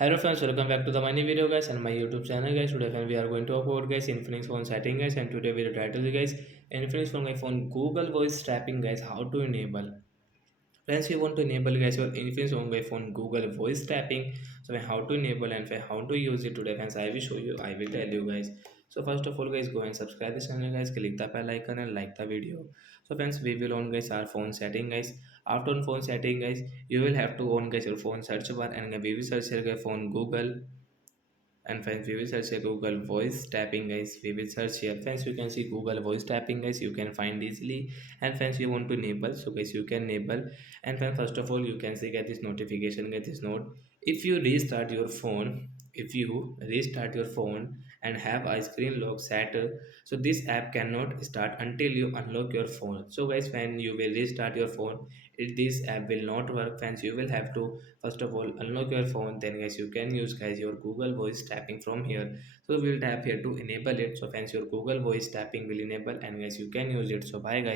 Hello friends, welcome back to the mini video guys and my YouTube channel guys. Today friends, we are going to talk about guys Infinix phone setting guys, and today video title is guys Infinix phone Google voice tapping guys, how to enable. Friends, you want to enable guys your Infinix phone Google voice tapping. So how to enable and how to use it today friends, I will show you, I will tell you guys. So first of all guys, go and subscribe this channel guys, click the bell icon and like the video. So friends, we will on guys our phone setting guys. After on phone setting guys, you will have to on guys your phone search bar, and we will search here guys phone Google. And friends, we will search here Google voice tapping guys. We will search here friends, you can see Google voice tapping guys, you can find easily. And friends, you want to enable, so guys you can enable. And friends, first of all you can see get this notification, get this note. If you restart your phone, if you restart your phone and have a screen lock set, so this app cannot start until you unlock your phone. So guys, when you will restart your phone, this app will not work friends. You will have to first of all unlock your phone, then guys you can use guys your Google voice tapping from here. So we'll tap here to enable it. So friends, your Google voice tapping will enable, and guys you can use it. So bye guys.